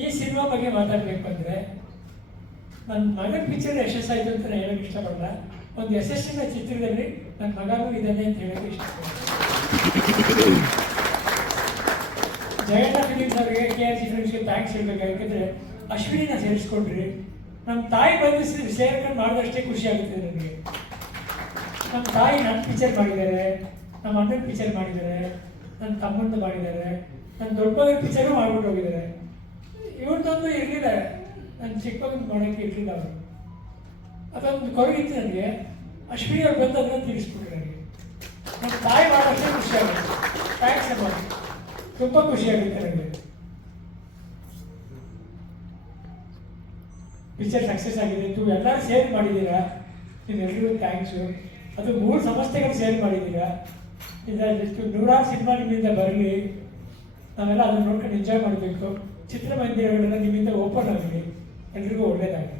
ಈ ಸಿನಿಮಾ ಬಗ್ಗೆ ಮಾತಾಡಬೇಕು ಅಂದರೆ ನನ್ನ ಮಗನ ಪಿಕ್ಚರ್ ಯಶಸ್ಸಾಯಿತು ಅಂತ ನಾನು ಹೇಳೋಕ್ಕೆ ಇಷ್ಟಪಡಲ್ಲ. ಒಂದು ಯಶಸ್ಸಿನ ಚಿತ್ರದಲ್ಲಿ ನನ್ನ ಮಗನೂ ಇದ್ದಾನೆ ಅಂತ ಹೇಳೋಕ್ಕೆ ಇಷ್ಟಪಡ್ತೀನಿ. ಜಯಣ್ಣ ಫಿಲಿಮ್ಸ್ ಅವರಿಗೆ, KRG ಫಿಲಿಮ್ಸ್ಗೆ ಥ್ಯಾಂಕ್ಸ್ ಹೇಳಬೇಕು. ಯಾಕೆಂದರೆ ಅಶ್ವಿನಿನ ಸೇರಿಸ್ಕೊಂಡ್ರಿ. ನಮ್ಮ ತಾಯಿ ಬಂದು ಸೇರ್ಕೊಂಡು ಮಾಡಿದಷ್ಟೇ ಖುಷಿ ಆಗುತ್ತೆ ನನಗೆ. ನಮ್ಮ ತಾಯಿ ನನ್ನ ಪಿಕ್ಚರ್ ಮಾಡಿದ್ದಾರೆ, ನಮ್ಮ ಅಣ್ಣನ ಪಿಕ್ಚರ್ ಮಾಡಿದ್ದಾರೆ, ನನ್ನ ತಮ್ಮಂದು ಮಾಡಿದ್ದಾರೆ, ನನ್ನ ದೊಡ್ಡ ಮಗನ ಪಿಕ್ಚರು ಮಾಡ್ಬಿಟ್ಟು ಹೋಗಿದ್ದಾರೆ. ಇವ್ರದ್ದೊಂದು ಇರಲಿಲ್ಲ, ನನ್ನ ಚಿಕ್ಕ ಮಗನ ಮಾಡೋಕ್ಕೆ ಇರಲಿಲ್ಲ. ಅವರು ಅದೊಂದು ಕೊರಗಿತ್ತು ನನಗೆ. ಅಶ್ವಿನಿ ಅವ್ರು ಬಂದು ಅದನ್ನು ತಿಳಿಸ್ಬಿಟ್ರು ನನಗೆ. ನಮ್ಮ ತಾಯಿ ಮಾಡೋಷ್ಟೇ ಖುಷಿ ಆಗುತ್ತೆ. ಥ್ಯಾಂಕ್ಸ್ ಅಮ್ಮ, ತುಂಬ ಖುಷಿ ಆಗುತ್ತೆ ನನಗೆ. ಪಿಕ್ಚರ್ ಸಕ್ಸಸ್ ಆಗಿದೆ. ನೀವು ಎಲ್ಲರೂ ಸೇರ್ ಮಾಡಿದ್ದೀರಾ, ನಿಮ್ಮೆಲ್ಲರಿಗೂ ಥ್ಯಾಂಕ್ಸು. ಅದು 3 ಸಂಸ್ಥೆಗಳು ಸೇರ್ ಮಾಡಿದ್ದೀರಾ. ಇದಷ್ಟು ನೂರಾರು ಸಿನಿಮಾ ನಿಮ್ಮಿಂದ ಬರಲಿ, ನಾವೆಲ್ಲ ಅದನ್ನು ನೋಡ್ಕೊಂಡು ಎಂಜಾಯ್ ಮಾಡಬೇಕು. ಚಿತ್ರಮಂದಿರಗಳೆಲ್ಲ ನಿಮ್ಮಿಂದ ಓಪನ್ ಆಗಲಿ. ಎಲ್ರಿಗೂ ಒಳ್ಳೆಯದಾಗಲಿ.